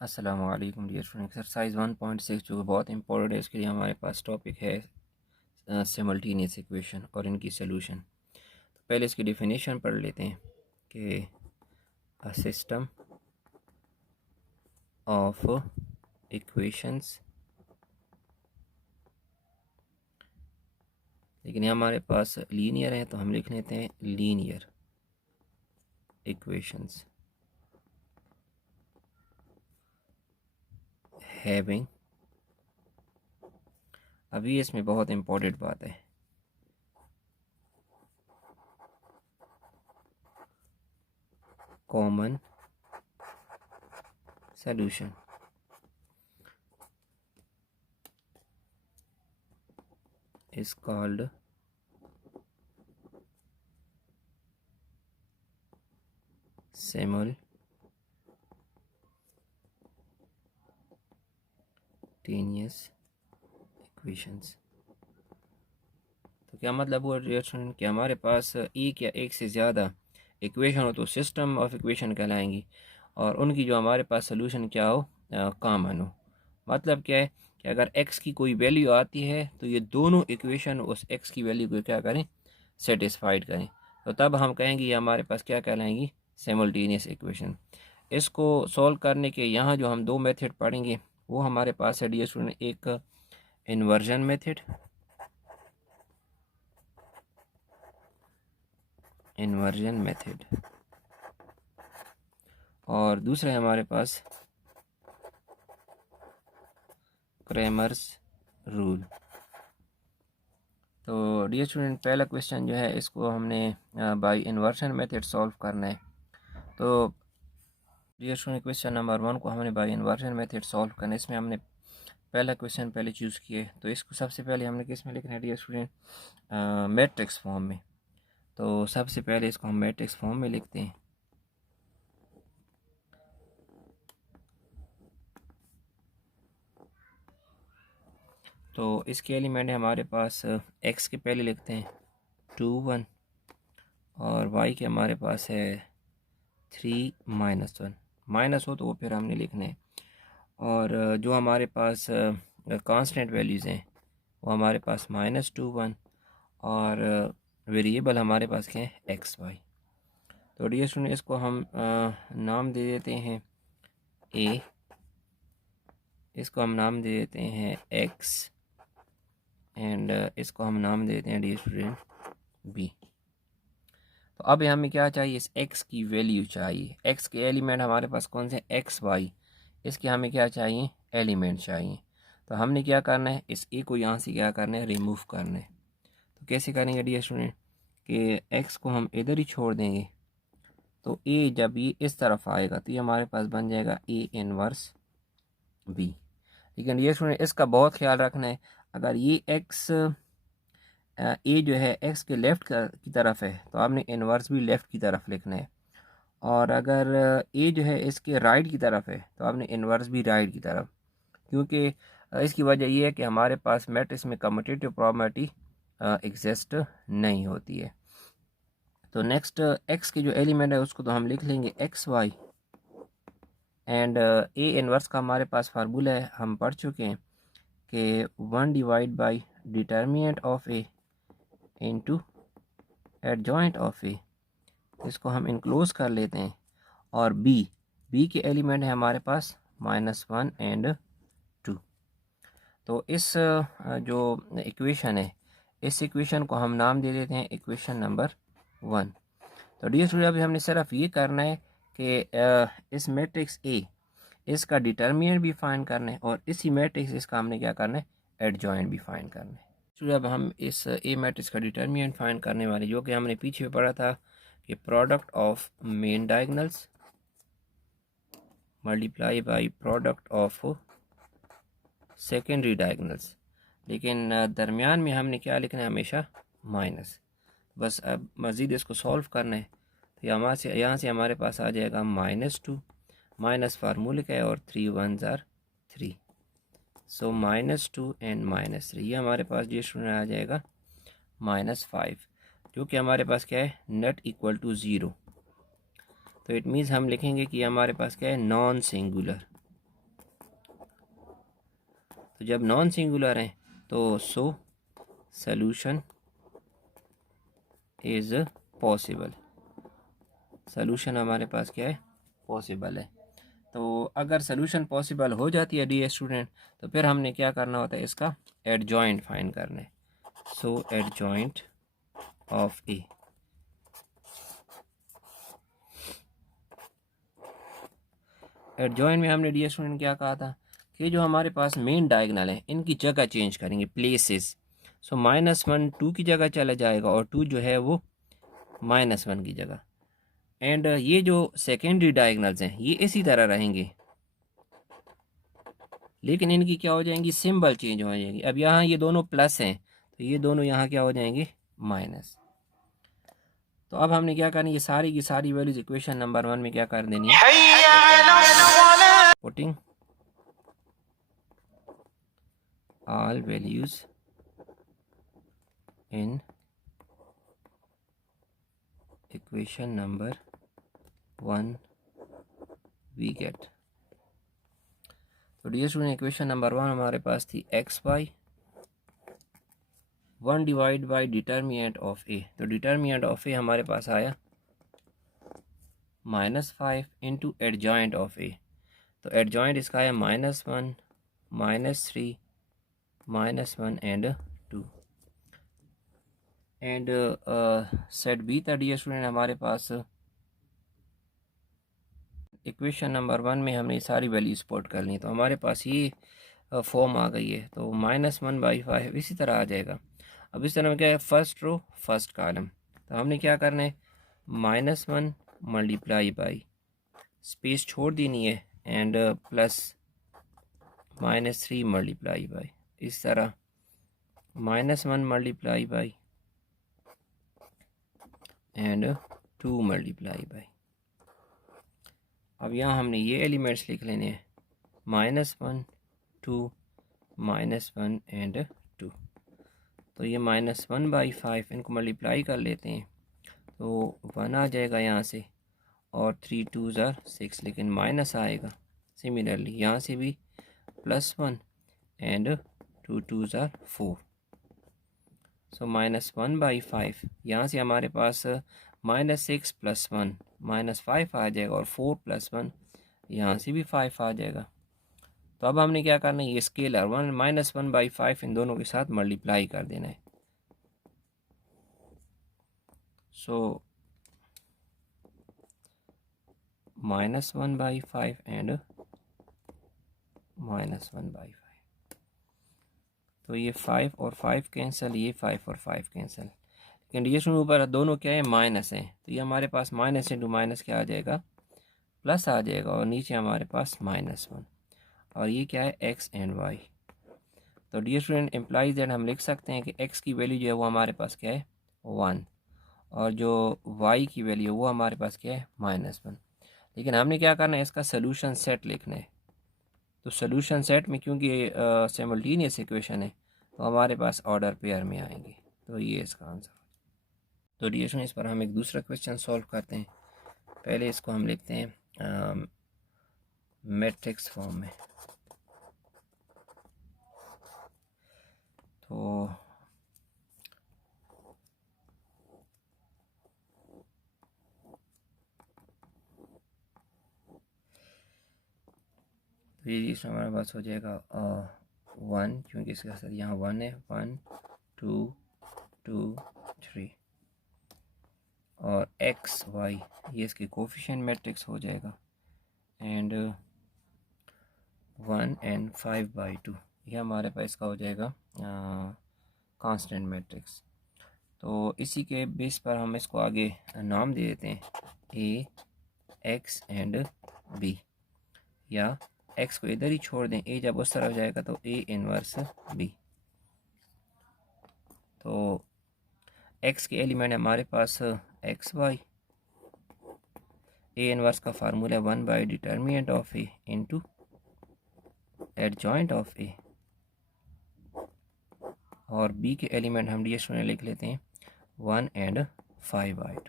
अस्सलामु अलैकुम dear student. Exercise 1.6 जो कि बहुत इंपॉर्टेंट है, इसके लिए हमारे पास टॉपिक है सिमल्टेनियस इक्वेशन और इनकी सॉल्यूशन। तो पहले इसकी डेफिनेशन पढ़ लेते हैं कि अ सिस्टम ऑफ इक्वेशंस, लेकिन ये हमारे पास लीनियर है तो हम लिख लेते हैं लीनियर इक्वेशंस हैविंग। अभी इसमें बहुत इंपॉर्टेंट बात है, common solution. Is called simultaneous equations. तो क्या मतलब हुआ रिएक्शन कि हमारे पास एक या एक से ज़्यादा इक्वेशन हो तो सिस्टम ऑफ इक्वेशन कहलाएंगी, और उनकी जो हमारे पास सोल्यूशन क्या हो, कॉमन हो। मतलब क्या है कि अगर x की कोई वैल्यू आती है तो ये दोनों इक्वेशन उस x की वैल्यू को क्या करें, सेटिस्फाइड करें, तो तब हम कहेंगे ये हमारे पास क्या कहलाएंगी, सिमल्टेनियस इक्वेशन। इसको सॉल्व करने के यहाँ जो हम दो मेथड पढ़ेंगे वो हमारे पास है डियर स्टूडेंट, एक इन्वर्जन मेथड, और दूसरा है हमारे पास क्रैमर्स रूल। तो डियर स्टूडेंट, पहला क्वेश्चन जो है इसको हमने बाय इन्वर्जन मेथड सॉल्व करना है। तो डियर स्टूडेंट, क्वेश्चन नंबर 1 को हमने बाय इन्वर्जन मेथड सॉल्व करना है। इसमें हमने पहला क्वेश्चन पहले चूज़ किए, तो इसको सबसे पहले हमने किस में लिखना है डियर स्टूडेंट, मैट्रिक्स फॉर्म में। तो सबसे पहले इसको हम मैट्रिक्स फॉर्म में लिखते हैं। तो इसके एलिमेंट है हमारे पास एक्स के पहले लिखते हैं 2 1, और वाई के हमारे पास है 3 -1। माइनस हो तो वो फिर हमने लिखना है। और जो हमारे पास कांस्टेंट वैल्यूज़ हैं वो हमारे पास -2 1, और वेरिएबल हमारे पास क्या है, एक्स वाई। तो डियर स्टूडेंट, इसको हम नाम दे देते हैं ए, इसको हम नाम दे देते हैं एक्स, एंड इसको हम नाम दे देते हैं डियर स्टूडेंट बी। तो अब हमें क्या चाहिए, इस x की वैल्यू चाहिए। x के एलिमेंट हमारे पास कौन से, एक्स वाई, इसके हमें क्या चाहिए, एलिमेंट चाहिए। तो हमने क्या करना है, इस a को यहाँ से क्या करना है, रिमूव करना है। तो कैसे करेंगे डियर स्टूडेंट कि x को हम इधर ही छोड़ देंगे, तो a जब ये इस तरफ आएगा तो ये हमारे पास बन जाएगा a इनवर्स b। लेकिन डियर स्टूडेंट, इसका बहुत ख्याल रखना है, अगर ये x ए जो है एक्स के लेफ़्ट की तरफ है तो आपने इन्वर्स भी लेफ़्ट की तरफ लिखना है, और अगर ए जो है इसके राइट की तरफ है तो आपने इन्वर्स भी राइट की तरफ, क्योंकि इसकी वजह यह है कि हमारे पास मैट्रिक्स में कम्यूटेटिव प्रॉपर्टी एग्जिस्ट नहीं होती है। तो नेक्स्ट एक्स के जो एलिमेंट है उसको तो हम लिख लेंगे x y, and A inverse का हमारे पास फार्मूला है, हम पढ़ चुके हैं कि 1 divide by determinant of A into adjoint of A. इसको हम इनक्लोज कर लेते हैं, और बी के एलिमेंट है हमारे पास -1 एंड 2। तो इस जो इक्वेशन है, इस इक्वेशन को हम नाम दे देते हैं इक्वेशन नंबर 1। तो डियर स्टूडेंट, अभी हमने सिर्फ ये करना है कि इस मैट्रिक्स ए, इसका डिटर्मिनेंट भी फाइंड करना है, और इसी मैट्रिक्स इसका हमने क्या करना है, एडजॉइंट भी फाइंड करना है। स्टूडेंट, अब हम इस ए मैट्रिक्स का डिटर्मिनेंट फाइंड करने वाले, जो कि हमने पीछे पढ़ा था कि product of main diagonals multiply by product of secondary diagonals. लेकिन दरमियान में हमने क्या लिखना है, हमेशा माइनस। बस अब मज़ीद इसको सॉल्व करना है, तो यहाँ से हमारे पास आ जाएगा -2, माइनस फार्मूले का है, और 3 1s are 3, सो -2 एंड -3, ये हमारे पास ये स्टूडेंट आ जाएगा -5, जो कि हमारे पास क्या है, नॉट इक्वल टू 0। तो इट मीन्स हम लिखेंगे कि हमारे पास क्या है, नॉन सिंगुलर। तो जब नॉन सिंगुलर हैं तो so solution is possible, solution हमारे पास क्या है, पॉसिबल है। तो अगर सॉल्यूशन पॉसिबल हो जाती है डियर स्टूडेंट, तो फिर हमने क्या करना होता है, इसका एडजॉइंट फाइंड करना है। सो एडजॉइंट ऑफ ए, एडजॉइंट में हमने डियर स्टूडेंट क्या कहा था कि जो हमारे पास मेन डायगोनल है इनकी जगह चेंज करेंगे, प्लेसेस। सो -1 2 की जगह चला जाएगा और 2 जो है वो -1 की जगह। एंड ये जो सेकेंडरी डायगोनल्स हैं ये इसी तरह रहेंगे, लेकिन इनकी क्या हो जाएंगी, सिंबल चेंज हो जाएंगी। अब यहाँ ये दोनों प्लस हैं तो ये दोनों यहाँ क्या हो जाएंगे, माइनस। तो अब हमने क्या करनी है, सारी की सारी वैल्यूज इक्वेशन नंबर 1 में क्या कर देनी है, putting all values in equation number 1 we get। तो डियर स्टूडेंट इक्वेशन नंबर 1 हमारे पास थी X Y 1 divide by determinant of A. तो डिटर्मिनेंट ऑफ ए हमारे पास आया -5 इंटू एडजॉइंट ऑफ ए। तो एडजॉइंट इसका आया -1 -3 -1 एंड 2। एंड सेट बी था डियर स्टूडेंट हमारे पास इक्वेशन नंबर 1 में हमने सारी वैल्यूज पुट कर ली। तो हमारे पास ये फॉर्म आ गई है। तो -1/5 इसी तरह आ जाएगा। अब इस तरह में क्या है, फर्स्ट रो फर्स्ट कॉलम। तो हमने क्या करना है, -1 मल्टीप्लाई बाई, स्पेस छोड़ देनी है, एंड प्लस -3 मल्टीप्लाई बाई, इस तरह -1 multiply by and 2 multiply by. अब यहाँ हमने ये एलिमेंट्स लिख लेने हैं, -1 2 -1 एंड 2। तो ये -1/5 इनको मल्टीप्लाई कर लेते हैं तो 1 आ जाएगा यहाँ से, और 3 2s are 6, लेकिन माइनस आएगा। सिमिलरली यहाँ से भी +1 एंड 2 2s are 4। सो -1/5, यहाँ से हमारे पास -6 + 1 -5 आ जाएगा, और 4 + 1 यहाँ से भी 5 आ जाएगा। तो अब हमने क्या करना है, ये स्केलर -1/5 इन दोनों के साथ मल्टीप्लाई कर देना है। सो -1/5 एंड -1/5। तो ये 5 और 5 कैंसिल, ये 5 और 5 कैंसिल। कंडीशन ऊपर दोनों क्या है, माइनस हैं, तो ये हमारे पास माइनस इंटू माइनस क्या आ जाएगा, प्लस आ जाएगा, और नीचे हमारे पास -1, और ये क्या है, एक्स एंड वाई। तो डियर स्टूडेंट इम्प्लाइज दैट हम लिख सकते हैं कि एक्स की वैल्यू जो है वो हमारे पास क्या है, 1, और जो वाई की वैल्यू है वो हमारे पास क्या है, -1। लेकिन हमने क्या करना है, इसका सोल्यूशन सेट लिखना है। तो सोल्यूशन सेट में क्योंकि सिमल्टेनियस इक्वेशन है तो हमारे पास ऑर्डर पेयर में आएंगे। तो ये इसका आंसर। तो डियर स्टूडेंट इस पर हम एक दूसरा क्वेश्चन सॉल्व करते हैं। पहले इसको हम लिखते हैं मैट्रिक्स फॉर्म में। तो ये हमारे पास हो जाएगा 1, क्योंकि इसके साथ यहाँ 1 है, 1 2 2 3, और एक्स वाई ये इसकी कोफिशिएंट मैट्रिक्स हो जाएगा, एंड 1 एंड 5/2 ये हमारे पास इसका हो जाएगा कांस्टेंट मैट्रिक्स। तो इसी के बेस पर हम इसको आगे नाम दे देते हैं, ए एक्स एंड बी, या एक्स को इधर ही छोड़ दें, ए जब उस तरह हो जाएगा तो ए इनवर्स बी। तो एक्स के एलिमेंट हमारे पास एक्स वाई, ए इनवर्स का formula 1 determinant of A into adjoint of A, और बी के एलिमेंट हम डी स्टूडेंट लिख लेते हैं 1 एंड 5/2।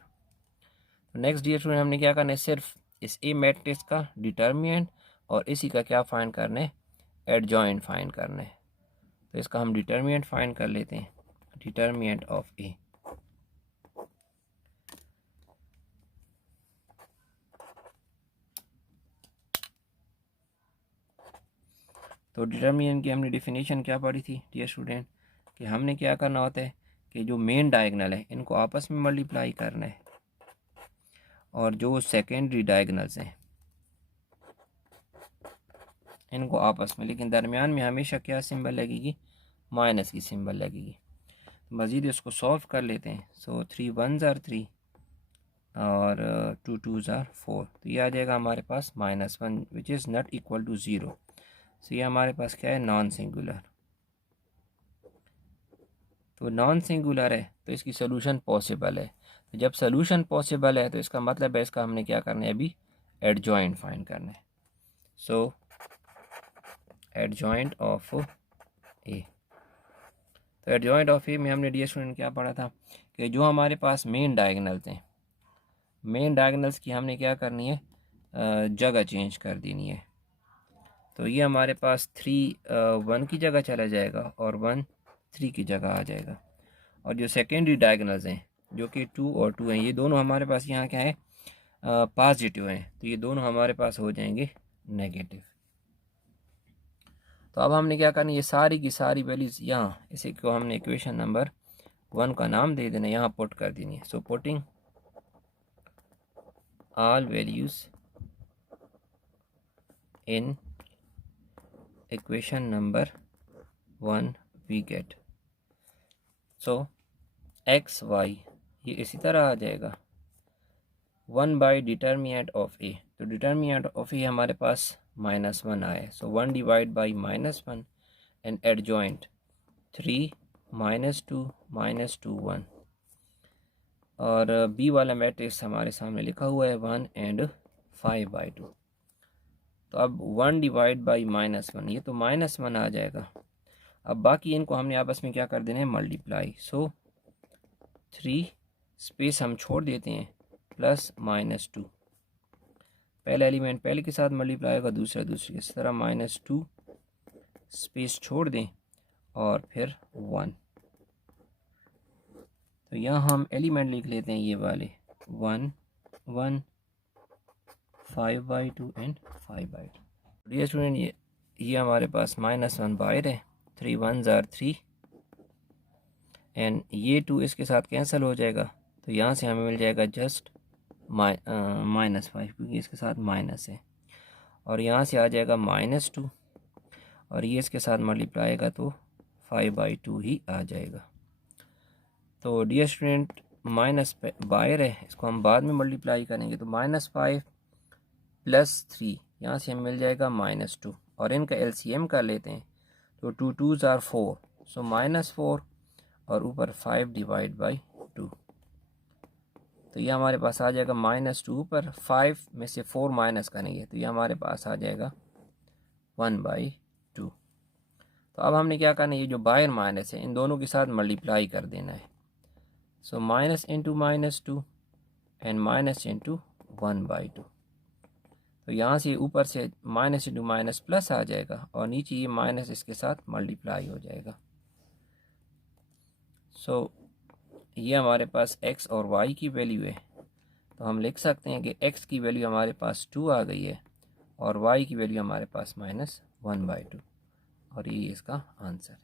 तो नेक्स्ट डी स्टूडेंट हमने क्या करना है, सिर्फ इस ए मैट्रिक्स का डिटर्मिनेंट और इसी का क्या फाइंड करना है, एडजॉइंट फाइंड करना है। तो इसका हम डिटर्मिनेंट फाइंड कर लेते हैं, डिटर्मिनेंट ऑफ ए। तो डिटर्मिनेंट की हमने डिफिनीशन क्या पढ़ी थी डियर स्टूडेंट, कि हमने क्या करना होता है कि जो मेन डायगनल है इनको आपस में मल्टीप्लाई करना है, और जो सेकेंडरी डायगनल्स हैं इनको आपस में, लेकिन दरमियान में हमेशा क्या सिंबल लगेगी, माइनस की सिंबल लगेगी। मज़ीद इसको सॉल्व कर लेते हैं। सो 3 1s are 3 और 2 2s are 4, तो ये आ जाएगा हमारे पास -1 which is not equal to 0। So ये हमारे पास क्या है, नॉन सिंगुलर। तो नॉन सिंगुलर है तो इसकी सोल्यूशन पॉसिबल है। तो जब सोल्यूशन पॉसिबल है तो इसका मतलब है इसका हमने क्या करना है, अभी एडजॉइंट फाइंड करना है। सो एडजॉइंट ऑफ ए, तो एडजॉइंट ऑफ ए में हमने डियर स्टूडेंट क्या पढ़ा था कि जो हमारे पास मेन डायगनल थे, मेन डायगनल्स की हमने क्या करनी है, जगह चेंज कर देनी है। तो ये हमारे पास 3 1 की जगह चला जाएगा और 1 3 की जगह आ जाएगा। और जो सेकेंडरी डायगनल्स हैं जो कि 2 और 2 हैं, ये दोनों हमारे पास यहाँ क्या है, पॉजिटिव हैं, तो ये दोनों हमारे पास हो जाएंगे नेगेटिव। तो अब हमने क्या करना है, ये सारी की सारी वैल्यूज़ यहाँ, इसी को हमने इक्वेशन नंबर 1 का नाम दे देना, यहाँ पुट कर देनी है। So putting all values in equation number 1 we get, so x y ये इसी तरह आ जाएगा 1 by डिटर्मिनेंट ऑफ ए। तो डिटर्मिनेंट ऑफ ए हमारे पास -1 आए, सो 1 डिवाइड बाई -1 एंड एडजॉइंट 3 -2 -2 1, और बी वाला मैट्रिक्स हमारे सामने लिखा हुआ है 1 एंड 5/2। तो अब 1 डिवाइड बाई -1, ये तो -1 आ जाएगा। अब बाकी इनको हमने आपस में क्या कर देना है, मल्टीप्लाई। सो 3 स्पेस हम छोड़ देते हैं प्लस -2, पहला एलिमेंट पहले के साथ मल्टीप्लाई होगा, दूसरा दूसरे, इस तरह -2 स्पेस छोड़ दें और फिर 1। तो यहाँ हम एलिमेंट लिख लेते हैं ये वाले 1 1 5/2 एंड 5/2। डियर स्टूडेंट ये हमारे पास -1 बाहर है, 3 1s are 3 एंड ये 2 इसके साथ कैंसिल हो जाएगा, तो यहाँ से हमें मिल जाएगा जस्ट -5 क्योंकि इसके साथ माइनस है, और यहाँ से आ जाएगा -2 और ये इसके साथ मल्टीप्लाई आएगा तो 5/2 ही आ जाएगा। तो डियर स्टूडेंट माइनस बाहर है, इसको हम बाद में मल्टीप्लाई करेंगे, तो -5 + 3 यहाँ से हमें मिल जाएगा -2, और इनका LCM कर लेते हैं, तो 2 2s are 4, सो -4 और ऊपर 5 डिवाइड बाई 2, तो ये हमारे पास आ जाएगा -2 पर 5 में से 4 माइनस करेंगे तो ये हमारे पास आ जाएगा 1/2। तो अब हमने क्या करना है, ये जो बाहर माइनस है इन दोनों के साथ मल्टीप्लाई कर देना है। So minus into -2 and minus into 1/2, तो यहाँ से ऊपर से माइनस इंटू माइनस प्लस आ जाएगा और नीचे ये माइनस इसके साथ मल्टीप्लाई हो जाएगा। सो ये हमारे पास x और y की वैल्यू है, तो हम लिख सकते हैं कि x की वैल्यू हमारे पास 2 आ गई है और y की वैल्यू हमारे पास -1/2, और ये इसका आंसर है।